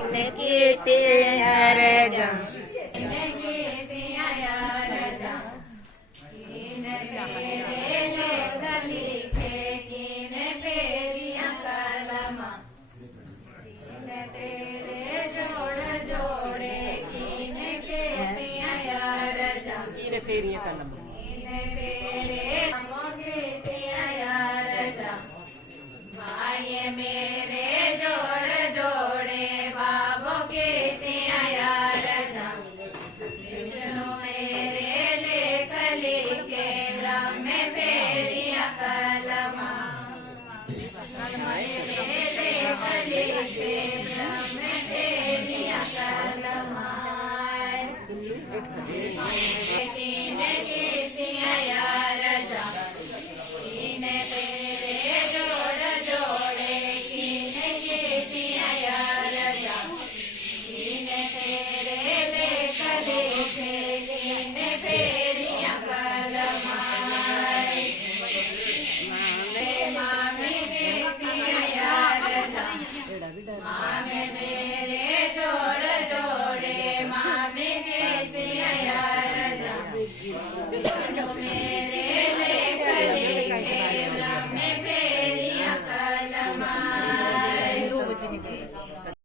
कीर्ति अरजम फेरिया कलम मेरे जोड़ जोड़े बाबो के विष्णु मेरे लेख लिखे ब्रह्म फेरिया कलमा मेरे लेख लिखे ब्रह्म फेरिया कलमा Amen.